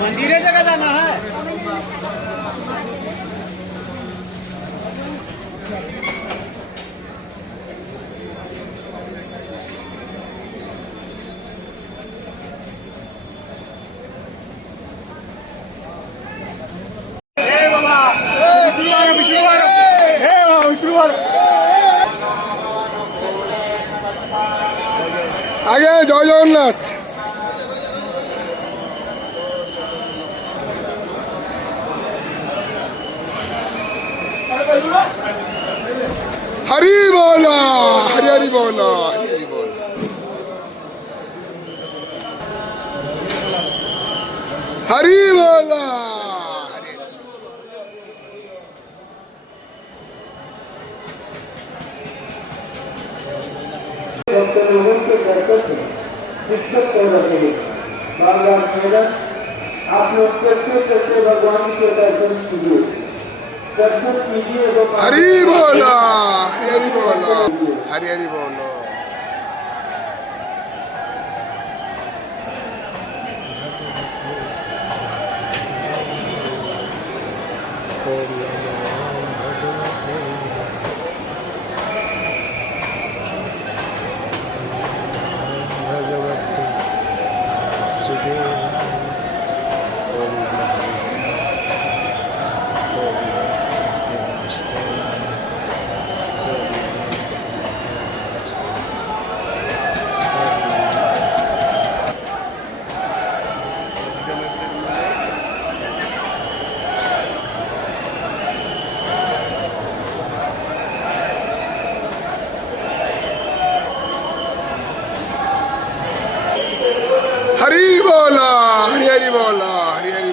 मंदिर जगह जाना है। আগে জয় জগন্নাথ। হরি বল, হরি হরি বল, হরি হরি বল। হরি বল, হরি लोगों के दर्शन से शिक्षक कर रहे हैं। बार-बार मेरा आप लोग कैसे कैसे भगवान के दर्शन कीजिए, दर्शन कीजिए। হরি বল, হরি হরি বল, হরি হরি বল। হরি বল, হরি হরি বল, হরি হরি